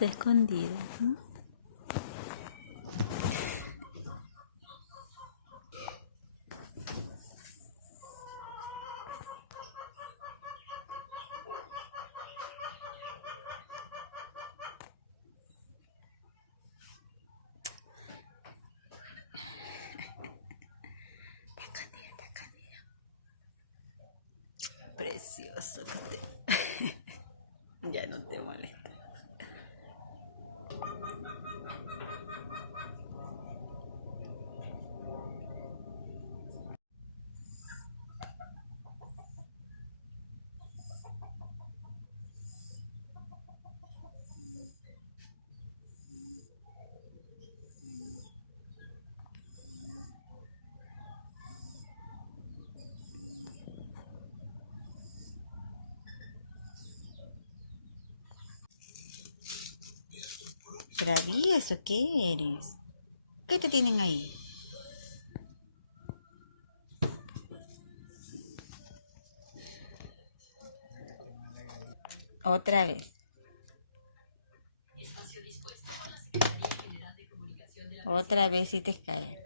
Está escondida, ¿no? Está escondida. Precioso. Ya no te molesta. ¿Travieso qué eres? ¿Qué te tienen ahí? Otra vez. Otra vez y te caes.